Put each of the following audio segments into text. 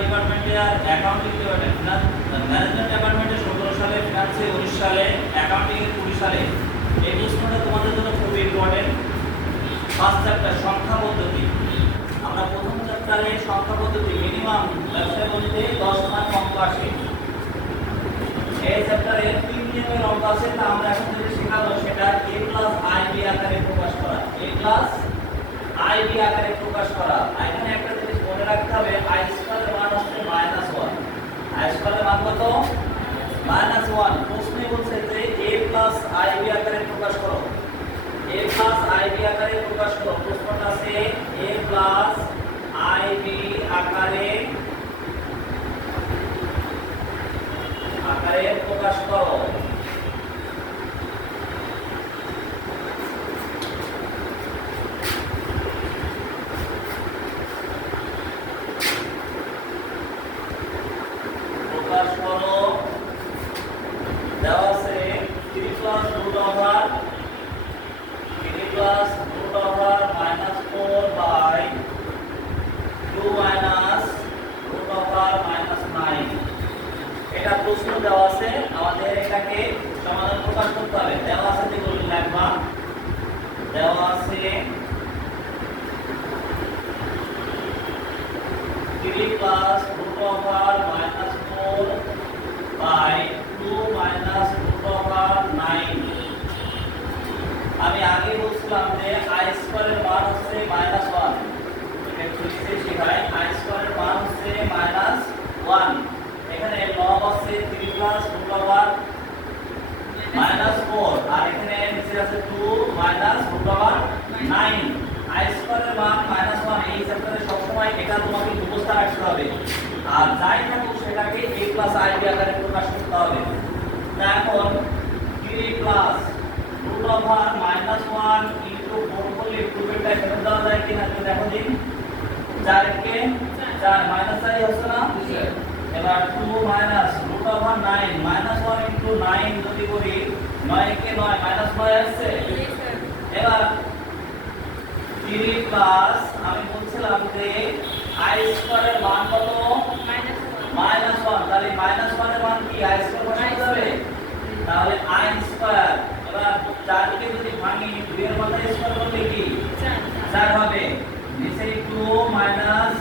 ডিপার্টমেন্টে আর accounting department management ডিপার্টমেন্টে 17 সালে, ফিনান্সে 19 সালে, অ্যাকাউন্টিং এ 20 সালে। এই প্রশ্নটা তোমাদের জন্য খুব ইম্পর্টেন্ট। ফার্স্ট চ্যাপ্টার সংখ্যা পদ্ধতি। আমরা প্রথম চ্যাপ্টারে সংখ্যা পদ্ধতি মিনিমাম ব্যবসায় গণিতে 10 মার্ক অঙ্ক আসে। এই চ্যাপ্টারে 3 নিয়মের অঙ্ক আছে, তা আমরা এখন যেটা শেখাবো সেটা a প্লাস ib আকারে প্রকাশ করা। a প্লাস ib আকারে প্রকাশ করা। এখানে একটা জিনিস মনে রাখতে হবে, i স্কয়ারের মান হচ্ছে -1। i স্কয়ারের মান কত? -1। প্রশ্নে বলছে যে a প্লাস ib আকারে প্রকাশ করো। a প্লাস ib আকারে প্রকাশ করো। প্রশ্নটা আছে a প্লাস ib আকারে প্রকাশ করো। প্রকাশ করো দেওয়া আছে 3 plus root over -4 by 2 minus root over -9। এটা প্রশ্ন দেওয়া আছে, আমাদের এটাকে সমাধান প্রকাশ করতে হবে। দেওয়া আছে যেগুলো লিখবা, দেওয়া আছে 3 plus root over -4 by 2 minus root over 9। আমি আগে বলছিলাম যে i স্কয়ারের মান হচ্ছে -1। একটু লিখতে শেখাই, i স্কয়ারের মান হচ্ছে -1। এখানে লব আছে 3 প্লাস রুট ওভার -4, আর এখানে নিচে আছে 2 মাইনাস রুট ওভার 9। i স্কয়ারের মান -1। এই চ্যাপ্টারে সব সময় এটা তোমাকে মুখস্থ রাখতে হবে, আর যাই থাকুক সেটাকে a প্লাস ib আকারে প্রকাশ করতে হবে। এখন 3 প্লাস রুট ওভার -1 ইনটু 4 করলে প্রুফেরটা ফেরত দেওয়া যায় কিনা একটু দেখো দিন। 4 কে 4 -4 হচ্ছে না? এবার 2 মাইনাস রুট ওভার 9 -1 ইনটু 9 যদি করি 9 কে 9 -9 আসছে। এবার 3 প্লাস আমি বলছিলাম যে i স্কয়ারের মান কত? -1। তাহলে -1 এর মান কি i স্কয়ার বসাতে হবে, তাহলে i স্কয়ার। এবার 4 কে যদি ভাঙি 2 এর মাথায় স্কয়ার করলে কি 4 হবে। নিচে 2 মাইনাস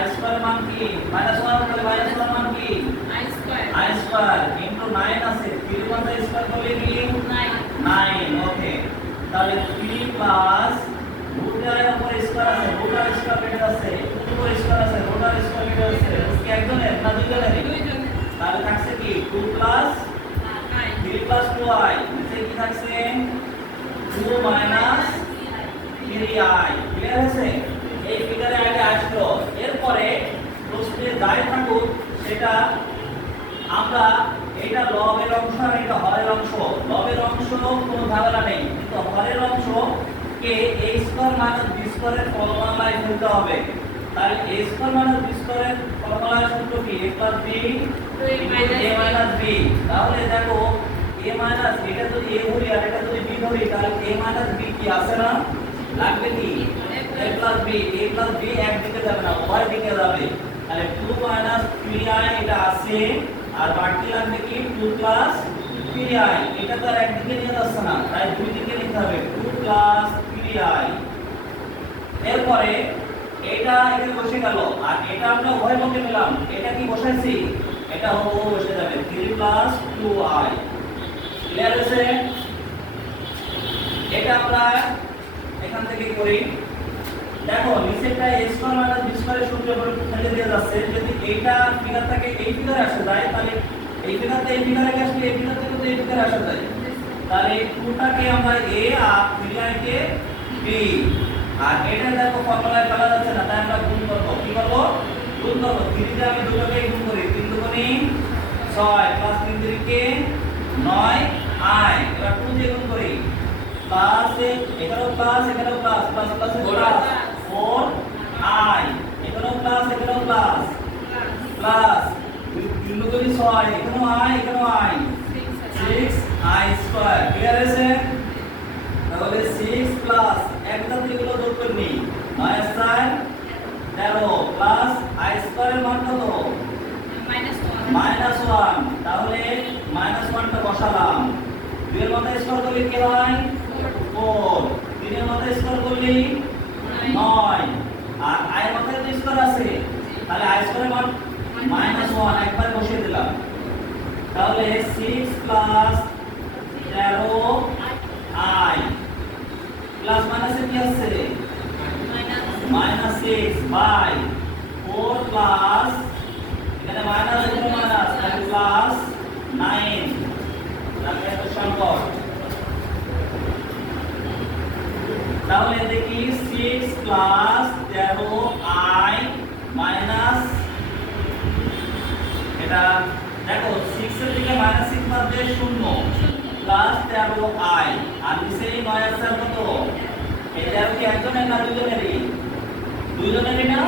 i স্কয়ার মান কি -1, তাহলে -1 মান কি i স্কয়ার ইনটু 9 আছে 3 মাথায় স্কয়ার করলে কি 9। ওকে, তাহলে 3 প্লাস রুট এর উপর স্কয়ার আছে, রুট আর স্কয়ার কেটে যাচ্ছে, উপর স্কয়ার আছে, রুট আর স্কয়ার কেটে যাচ্ছে। কি একজনের না দুইজনের? তাহলে থাকছে কি 2 প্লাস 3 প্লাস 2i, নিচে কি থাকছে 2 মাইনাস 3i। ক্লিয়ার আছে? এই ফিগারে আগে আসলো। এরপরে প্রশ্নে যাই থাকুক সেটা আমরা এটা লবের অংশ আর এটা হরের অংশ। লবের অংশ কোনো ঝামেলা নেই, কিন্তু হরের অংশ কে a স্কয়ার মাইনাস b স্কয়ারের ফর্মুলায় ফেলতে হবে। তাহলে a স্কয়ার মাইনাস b স্কয়ারের ফর্মুলার সূত্র কি? a plus b a minus b। তাহলে দেখো a মাইনাস, এটা যদি a ধরি আর এটা যদি b ধরি, তাহলে a মাইনাস b কি আছে না? লাগবে কি a plus b। a plus b একদিকে যাবে না, উভয় দিকে যাবে। তাহলে 2 মাইনাস 3i এটা আছে, আর বাকি লাগবে কি 2 প্লাস 3i। এটা তো আর একদিকে নিয়ে যাচ্ছে না, তাই দুই দিকে লিখতে হবে 2 প্লাস 3i। এরপরে এটা এখানে বসে গেল, আর এটা আমরা উভয় পক্ষে নিলাম। এটা কি বসাইছি? এটা হুবহু বসে যাবে 3 প্লাস 2i। ক্লিয়ার আছে? এটা আমরা এখান থেকে করি। দেখো নিচেটা a স্কয়ার মাইনাস b স্কয়ারের সূত্র ফেলে দিয়ে যাচ্ছে। যদি এইটা ফিগার থেকে এই ফিগারে আসে যায়, তাহলে এই ফিগার থেকে এই ফিগারে আসলে এই ফিগার থেকে এই ফিগারে আসে যায়। তাহলে 2টাকে আমরা a R 3i K b। আর এটা দেখো ফর্মুলায় ফেলা যাচ্ছে না, তাই আমরা গুণ করব। কি করব? গুণ করব। 3 তে আমি দুটোকে গুণ করি, 3 দুগুণে 6 প্লাস 3 3 কে 9i। এবার 2 দিয়ে গুণ করি, প্লাস এখানেও প্লাস এখানেও plus, plus plus plus 4i, এখানেও প্লাস এখানেও প্লাস প্লাস 3 দুগুণে 6, এখানেও i এখানেও i, 6i স্কয়ার। ক্লিয়ার আছে? তাহলে 6 প্লাস একসাথে এগুলো যোগ করে নিই, 9 4 13 প্লাস আই স্কয়ারের মান কত -1 তাহলে -1 টা বসালাম 2 এর মধ্যে স্কয়ার করলে কি হয় 4 3 এর মধ্যে স্কয়ার করলে 9 আর আই এর মধ্যে তো স্কয়ার আছে তাহলে আই স্কয়ারের মান -1 একবার বসিয়ে দিলাম তাহলে 6 প্লাস 13 আই প্লাস মাইনাসে কি আছে -6 বাই 4 প্লাস এখানে মাইনাস এখানে মাইনাস তাহলে প্লাস 9 তাহলে এত সংখ্যক তাহলে দেখি 6 প্লাস 13 আই মাইনাস এটা দেখো 6 এর দিকে -6 বাদ দিয়ে 0 প্লাস 13 আই আর নিচে 9 আছে কত এটা কি একজনের না দুজনেরই দুজনেরই না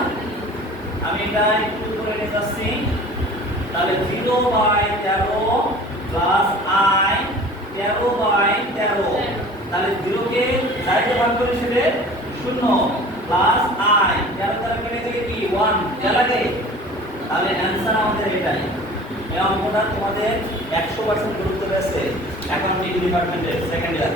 আমি এটা একটু করে নিয়ে যাচ্ছি তাহলে 0/13 প্লাস i 13/13 তাহলে 0 কে সাইডে ভাগ করে সেটা 0 প্লাস i 13 দ্বারা কেটে গেলে কি 1 যা লাগে তাহলে অ্যানসার আমাদের এটাই এই অঙ্কটা তোমাদের 100% গুরুত্ব রয়েছে অ্যাকাউন্টিং ডিপার্টমেন্টের সেকেন্ড ইয়ার